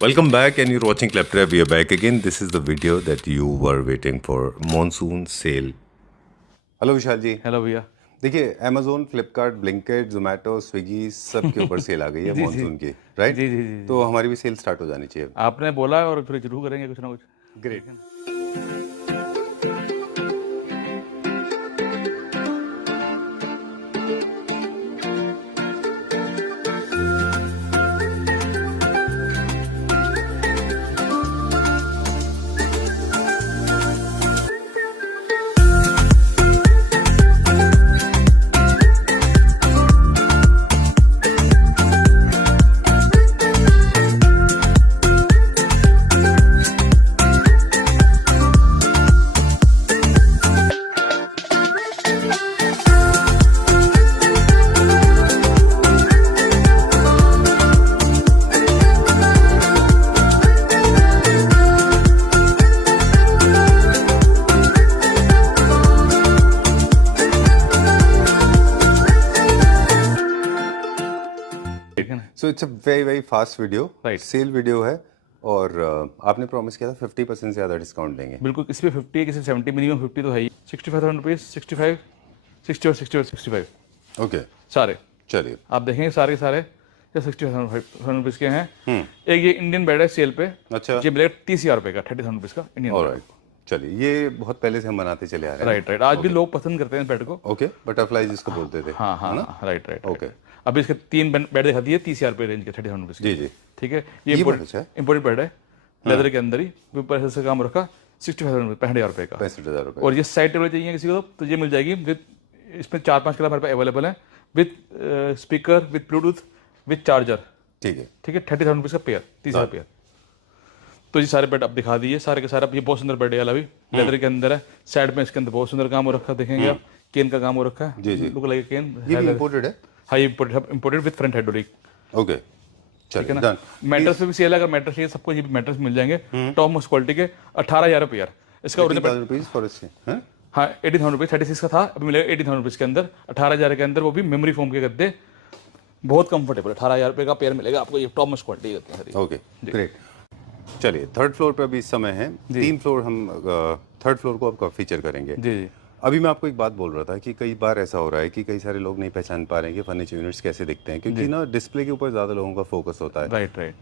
Welcome back, and you're watching Kleptrap. We are back again. This is the video that you were waiting for. Monsoon sale. Hello Vishal ji. Hello भैया। देखिए, Amazon, Flipkart, Blinkit, Zomato, Swiggy सब के ऊपर cell आ गई है जी monsoon की, right? जी जी जी तो हमारी भी सेल स्टार्ट हो जानी चाहिए। आपने बोला और फिर जरूर करेंगे कुछ ना कुछ। Great. So it's a very very fast video, Right. Sale video है और आपने प्रॉमिस किया था 50% ज़्यादा डिस्काउंट देंगे। बिल्कुल, किसी पे 50 है, किसी पे 70, मिनिमम 50 तो है ही। 65,000 रुपीज़, 65, 60 और 60 और 65 ओके, सारे चलिए। आप देखेंगे सारे के सारे ये 60,000 रुपीज़ के हैं। एक ये इंडियन बेड है सेल पे। अच्छा। ये मिलेगा 30,000 रुपये का, 30,000 रुपीज़ का इंडियन बेड। ऑलराइट, चलिए। ये बहुत पहले से हम बनाते चले आ रहे हैं। राइट राइट, आज भी लोग पसंद करते हैं बेड को। ओके, बटरफ्लाई जिसको बोलते थे। हाँ हाँ राइट राइट। ओके। अभी इसके 3 बेड दिखा दिए 30,000 रुपये रेंज के, 30,000 रुपीज़ जी जी। ठीक है। ये बहुत अच्छा है। इम्पोर्टेड बेड है, लेदर के अंदर ही ऊपर से काम रखा। 65,000 रुपये, 65,000 रुपये का। 65,000 रुपये। और ये साइड टेबल चाहिए किसी को तो ये मिल जाएगी विद, इसमें 4-5 कलर हमारे पास अवेलेबल है, with speaker, with Bluetooth, with charger. ठीक है। ठीक है, 30,000 रुपीज़ का पेयर, 30,000 पेयर। तो ये सारे बेड अब दिखा दिए सारे के सारे। अब ये बहुत सुंदर बेड है वाला भी, लेदर के अंदर है। साइड में इसके अंदर बहुत सुंदर काम हो रखा है, देखेंगे आप। केन का काम हो रखा है। जी जी। लुक लाइक केन। ये भी इम्पोर्टेड है। हाँ, ये imported with front head. Okay, चलिए डन। मैट्रेस पे भी सेल है, अगर मैट्रेस चाहिए सबको ये भी मैट्रेस मिल जाएंगे टॉप मोस्ट क्वालिटी के। 18,000 रुपये यार इसका ओरिजिनल। 80,000 रुपीज़ फॉर इट्स, हैं? हाँ, 18,000 रुपये, 36 का था, अभी मिलेगा 18,000 रुपीज़ के अंदर, 18,000 के अंदर, वो भी मेमोरी फोम के गद्दे, बहुत कंफर्टेबल। 18,000 रुपये का पेयर मिलेगा आपको, ये टॉप मोस्ट क्वालिटी गद्दे हैं। Okay, great. चलिए, थर्ड फ्लोर पे अभी इस समय है। 3 फ्लोर हम थर्ड फ्लोर को आपका फीचर करेंगे। जी जी अभी मैं आपको एक बात बोल रहा था कि कई बार ऐसा हो रहा है कि कई सारे लोग नहीं पहचान पा रहे हैं कि फर्नीचर यूनिट्स कैसे दिखते हैं, क्योंकि ना डिस्प्ले के ऊपर ज़्यादा लोगों का फोकस होता है। Right right.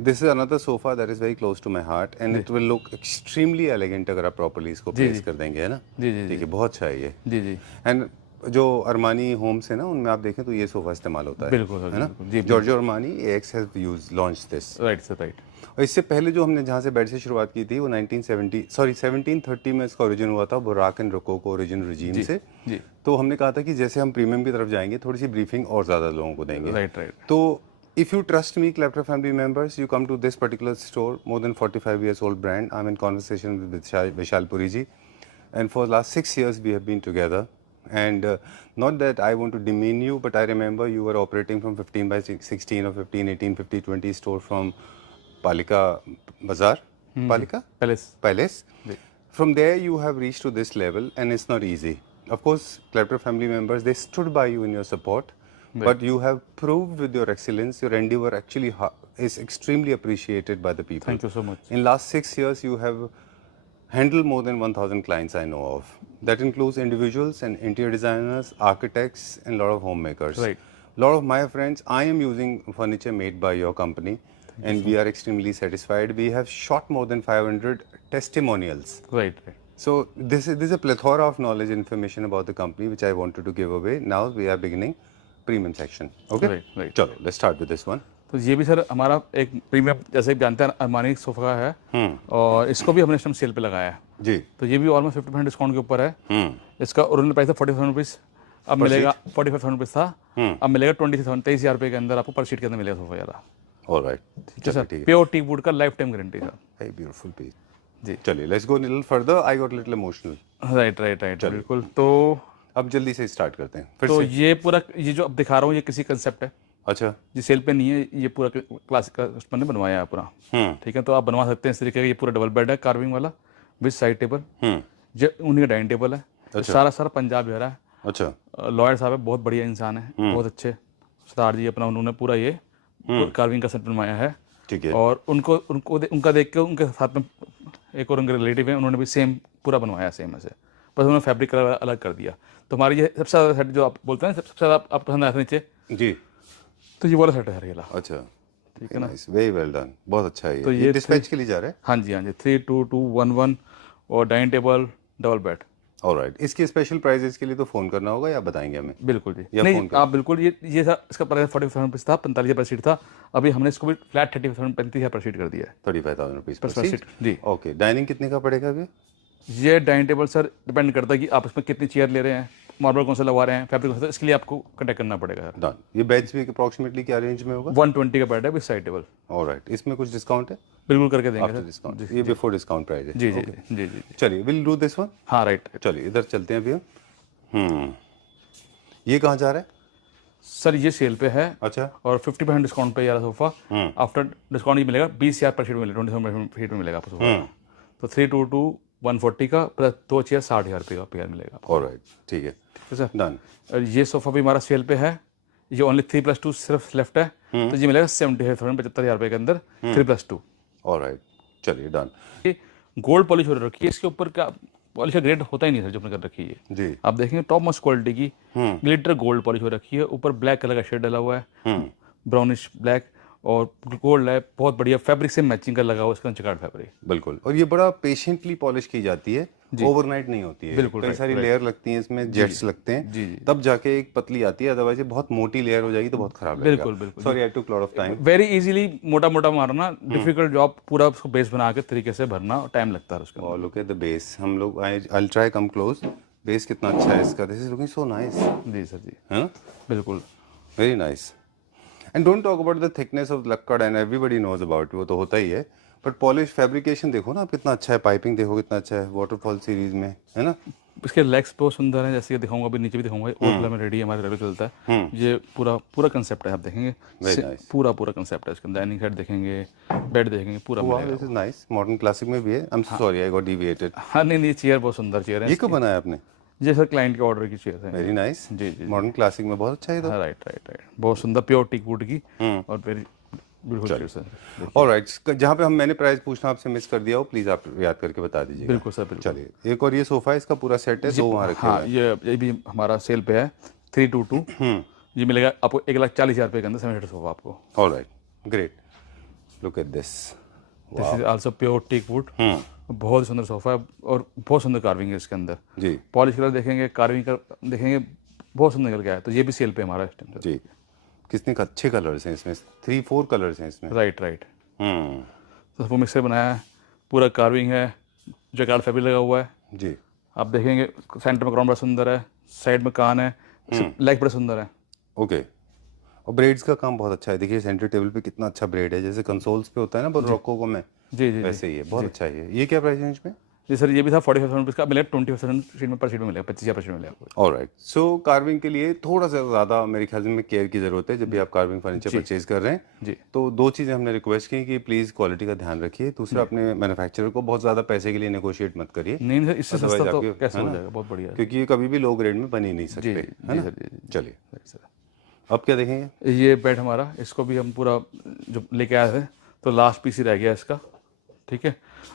This is another sofa that is very close to my heart and it will look extremely elegant अगर आप प्रॉपर्ली इसको प्लेस कर देंगे, है ना? जी जी ठीक है, बहुत अच्छा है ये। जी जी एंड जो अरमानी होम्स है ना, उनमें आप देखें तो ये सोफा इस्तेमाल होता है। बिल्कुल है ना? बिल्कुल, जी Giorgio Armani x has use launch this. Right sir right. और इससे पहले जो हमने जहाँ से बेड से शुरुआत की थी वो 1730 में इसका ओरिजिन हुआ था, बुराक एंड रोकोको ओरिजिन रिजीम से। जी तो हमने कहा था कि जैसे हम प्रीमियम की तरफ जाएंगे थोड़ी सी ब्रीफिंग और ज़्यादा लोगों को देंगे। Right right. तो if you trust me, Kleptrap family members, you come to this particular store, more than 45 years old brand. I'm in conversation with Vishal Puri ji, and for the last 6 years we have been together. And not that I want to demean you, but I remember you were operating from 15 by 16 or 15, 18, 50, 20 store from Palika Bazaar, Palika? Palace. From there you have reached to this level, and it's not easy. Of course, Kleptrap family members, they stood by you in your support. But you have proved with your excellence, your endeavor actually is extremely appreciated by the people. Thank you so much. In last 6 years, you have handled more than 1,000 clients I know of. That includes individuals and interior designers, architects, and a lot of homemakers. Right. A lot of my friends, I am using furniture made by your company, and we are extremely satisfied. We have shot more than 500 testimonials. Right right। So this is a plethora of knowledge information about the company which I wanted to give away. Now we are beginning premium section. Okay, right. चलो let's start with this one. तो ये भी sir हमारा एक premium, जैसे कि जानते हैं, अरमानी सोफा का है, और इसको भी हमने इस टाइम सेल पे लगाया है जी। तो ये भी ऑलमोस्ट 50% डिस्काउंट के ऊपर है। इसका ओरिजिनल प्राइस था 40,000 रुपीज़, अब मिलेगा 45,000 रुपीज़ था, अब मिलेगा 23,000 रुपये के अंदर आपको पर सीट के अंदर मिलेगा सोफा ज़्यादा। ऑलराइट, ठीक है सर, प्योर टीक वुड का life time guarantee sir. Very beautiful piece जी। चलिए let's go little further, I got little emotional. Right right right, बिल्कुल। तो अब जल्दी से स्टार्ट करते हैं फिर तो से। ये पूरा, ये जो अब दिखा रहा हूँ, ये किसी कंसेप्ट है, अच्छा, ये सेल पे नहीं है, ये पूरा क्लासिक का कस्टमर ने बनवाया है पूरा। ठीक है, तो आप बनवा सकते हैं इस तरीके का। ये पूरा डबल बेड है, कार्विंग वाला, विद साइड टेबल, जो उन्हीं का डाइनिंग टेबल है। अच्छा। सारा पंजाब है। अच्छा, लॉयर साहब है, बहुत बढ़िया इंसान है, बहुत अच्छे सरदार जी। अपना उन्होंने पूरा ये कार्विंग का सेट बनवाया है। ठीक है। और उनका देख के उनके साथ में एक और उनके रिलेटिव है, उन्होंने भी सेम पूरा बनवाया सेम ऐसे, बस उन्होंने फैब्रिक कलर अलग कर दिया। तो हमारी ये सबसे ज़्यादा सेट जो आप बोलते हैं सबसे ज़्यादा आप पसंद आया था नीचे, जी। तो ये वाला सेट है ये ला। अच्छा, ठीक है ना। वेरी वेल डन, बहुत अच्छा है। तो ये डिस्पैच के लिए जा रहा है। हाँ जी 32211 और dining table double bed. Alright, इसके स्पेशल प्राइजेस के लिए तो फ़ोन करना होगा या बताएंगे हमें? बिल्कुल जी, या नहीं फ़ोन कर आप बिल्कुल ये था, इसका प्राइस 47 रुपीज़ था, 45 पर सीट था। अभी हमने इसको भी फ्लैट 35 पर सीट कर दिया है। 35,000 रुपीज़ पर पर सीट। सीट जी। ओके, डाइनिंग कितने का पड़ेगा अभी? ये डाइनिंग टेबल सर डिपेंड करता है कि आप इसमें कितनी चेयर ले रहे हैं, मार्बल कौन सा लगवा रहे हैं, फैब्रिक कौन सा, इसके लिए आपको कॉन्टैक्ट करना पड़ेगा सर। डन। ये बेड्स भी अप्रॉक्सीमेटली क्या रेंज में होगा? 120 का बेड है विद साइड टेबल। ऑलराइट, इसमें कुछ डिस्काउंट है? बिल्कुल करके देंगे आफ्टर सर। डिस्काउंट, ये बिफोर डिस्काउंट प्राइस है। जी जी Okay. जी जी जी। चलिए, विल डू दिस वन। हाँ राइट। चलिए इधर चलते हैं अभी हम। ये कहाँ जा रहा है? सर ये सेल पे है अच्छा। और 50% डिस्काउंट पे यार सोफा। आफ्टर डिस्काउंट ये मिलेगा 20,000 पर सीट में मिलेगा, 27 सीट में मिलेगा आपको सोफा। तो 322 140 का प्लस 2 चेयर 60,000 रुपये का पेयर मिलेगा आपको। ऑलराइट, ठीक है। ठीक है सर। डन। और ये सोफा भी हमारा सेल पे है, ये ओनली 3+2 सिर्फ लेफ्ट है, तो ये मिलेगा 75,000 रुपये के अंदर 3+2। ऑलराइट, चलिए डन। ये गोल्ड पॉलिश हो रखी है, इसके ऊपर का पॉलिश का ग्रेड होता ही नहीं सर जो अपने कर रखी है। जी। आप देखेंगे टॉप मोस्ट क्वालिटी की ग्लिटर गोल्ड पॉलिश हो रखी है, ऊपर ब्लैक कलर का शेड डला हुआ है, ब्राउनिश ब्लैक और गोल्ड है, बहुत बढ़िया फैब्रिक से मैचिंग का लगा हुआ इसका चिकार्ड फैब्रिक। बिल्कुल, और ये बड़ा पेशेंटली पॉलिश की जाती है, ओवरनाइट नहीं होती है। बिल्कुल, कई सारी लेयर लगती हैं इसमें, जेट्स लगते हैं, जी जी। तब जाके एक पतली आती है, अदरवाइज ये बहुत मोटी लेयर हो जाएगी तो बहुत खराब लगेगा। बिल्कुल बिल्कुल। Sorry, I took lot of time. Very easily मोटा मोटा मारना, डिफिकल्ट जॉब, पूरा उसको बेस बना के तरीके से भरना, टाइम लगता है उसका। और लुक एट द बेस। हम लोग I try come close. Base कितना अच्छा है इसका। This is looking so nice. जी सर जी, है ना? बिल्कुल। Very nice. And don't talk about the thickness of लक्कड़, एंड एवरीबॉडी नोज अबाउट, वो तो होता ही है, बट पॉलिश फैब्रिकेशन देखो ना आप कितना अच्छा है, पाइपिंग देखो कितना अच्छा है वाटरफॉल सीरीज में, है ना? इसके लेग्स बहुत सुंदर हैं, जैसे कि दिखाऊंगा, अभी नीचे भी दिखाऊंगा, और कलर में रेडी हमारे रेडी चलता है। ये पूरा कंसेप्ट है, आप देखेंगे Very nice. पूरा कंसेप्ट है इसके अंदर। डाइनिंग सेट देखेंगे, बेड देखेंगे, पूरा मिलेगा। This is nice. Modern classic में भी है। I am sorry, I got deviated. हाँ नहीं चेयर बहुत सुंदर चेयर है। ये कब बनाया आपने? ये सर क्लाइंट के ऑर्डर की चेयर है। Very nice. जी जी। मॉडर्न क्लासिक में बहुत अच्छा है तो। हाँ राइट, बहुत सुंदर प्योर टीक वुड की और वेरी बिल्कुल चेयर सर। ऑलराइट, जहाँ पे मैंने प्राइस पूछना आपसे मिस कर दिया हो, प्लीज आप याद करके बता दीजिए। बिल्कुल सर बिल्कुल। चलिए, एक और ये सोफा है, इसका पूरा सेट है, 2 वहाँ रखे हाँ हुए ये भी हमारा सेल पे है 322। ये मिलेगा आपको 1,40,000 रुपये के अंदर 7 सीटर सोफा आपको। हैं। Alright, great. Look at this. This is also pure teak wood. बहुत सुंदर सोफा है और बहुत सुंदर कार्विंग है इसके अंदर। जी पॉलिश कलर देखेंगे, कार्विंग कर देखेंगे, बहुत सुंदर निकल गया है। तो ये भी सेल पे हमारा इस टाइम। जी। कितने अच्छे कलर्स हैं इसमें, 3-4 कलर्स हैं इसमें। राइट। तो वो मिक्सर बनाया है, पूरा कार्विंग है, जैकार्ड फैब्रिक लगा हुआ है। जी। आप देखेंगे सेंटर में ग्राउंड बड़ा सुंदर है, साइड में कान है, लेग बड़ा सुंदर है। ओके। और ब्रेड्स का काम बहुत अच्छा है। देखिए सेंटर टेबल पे कितना अच्छा ब्रेड है, जैसे कंसोल्स पे होता है ना पर रॉको को में, जी जी वैसे ही है। बहुत अच्छा है ये। क्या प्राइस रेंज में? जी सर ये भी था 45,000 रुपीज़ का, मिलेगा 20% सीट में पर सीट में मिलेगा, 25,000 पर सीट में मिलेगा। ऑलराइट। सो कार्विंग के लिए थोड़ा सा ज़्यादा मेरे ख्याल में केयर की ज़रूरत है जब भी आप कार्विंग फर्नीचर परचेज कर रहे हैं। जी। तो 2 चीज़ें हमने रिक्वेस्ट की कि प्लीज़ क्वालिटी का ध्यान रखिए। दूसरा, अपने मैन्युफैक्चरर को बहुत ज़्यादा पैसे के लिए नेगोशिएट मत करिए, नहीं सर इससे Otherwise सस्ता तो आपके- कैसे है हो ना? जाएगा, बहुत बढ़िया है। क्योंकि ये कभी भी लो ग्रेड में बन ही नहीं सकते, है जी ना? सर जी। चलिए, सर अब क्या देखेंगे? ये बेड हमारा, इसको भी हम पूरा जो लेके आए थे, तो लास्ट पीस ही रह गया इसका। ठीक है,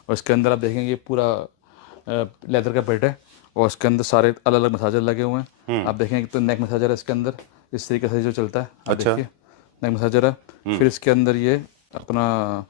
और इसके अंदर आप देखेंगे पूरा लेदर का बेड है और इसके अंदर सारे अलग अलग मसाजर लगे हुए हैं। आप देखेंगे तो नेक मसाजर है इसके अंदर, इस तरीके से जो चलता है। आप अच्छा। देखिए नेक मसाजर है, फिर इसके अंदर ये अपना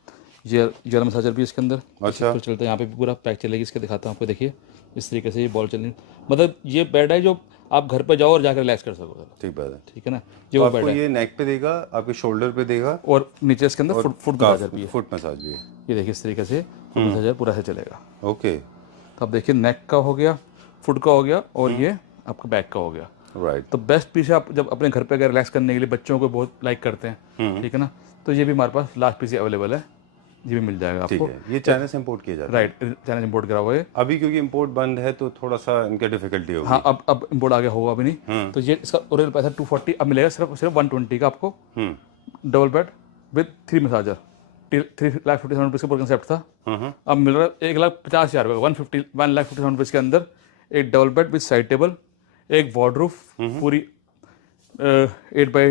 ये मसाजर भी इसके अंदर अच्छा। तो चलता है। यहाँ पे भी पूरा पैक चलेगी, इसके दिखाता हूँ आपको। देखिए इस तरीके से ये बॉल चलनी, मतलब ये बेड है जो आप घर पे जाओ और जाकर रिलैक्स कर सको। ठीक बात है। ठीक है ना, ये तो वो आपको बेड है। ये नेक पे देगा, आपके शोल्डर पे देगा, और नीचे इसके अंदर फुट मसाजर भी है। फुट मसाज भी है। ये देखिए इस तरीके से फुट मसाजर पूरा से चलेगा। ओके। तो आप देखिए नेक का हो गया, फुट का हो गया और ये आपका बैक का हो गया। राइट। तो बेस्ट पीस है आप जब अपने घर पे अगर रिलैक्स करने के लिए, बच्चों को बहुत लाइक करते हैं, ठीक है ना, तो ये भी हमारे पास लास्ट पीस अवेलेबल है, ये भी मिल जाएगा ठीक आपको। है। ये चाइना से इंपोर्ट किया जाता है। राइट, चाइना इंपोर्ट करा हुआ है। अभी क्योंकि इंपोर्ट बंद है तो थोड़ा सा इनका डिफिकल्टी होगी। हाँ अब इंपोर्ट आगे होगा अभी नहीं। तो ये इसका ओरिजिनल पैसा 240 अब मिलेगा सिर्फ 120 का आपको। डबल बेड विद 3 मसाजर, 3,50,000 रुपये का पूरा कंसेप्ट था। अब मिल रहा है 1,50,000 रुपये, 1,50,000 रुपये के अंदर एक double bed with side table, एक वार्डरूफ पूरी 8 बाई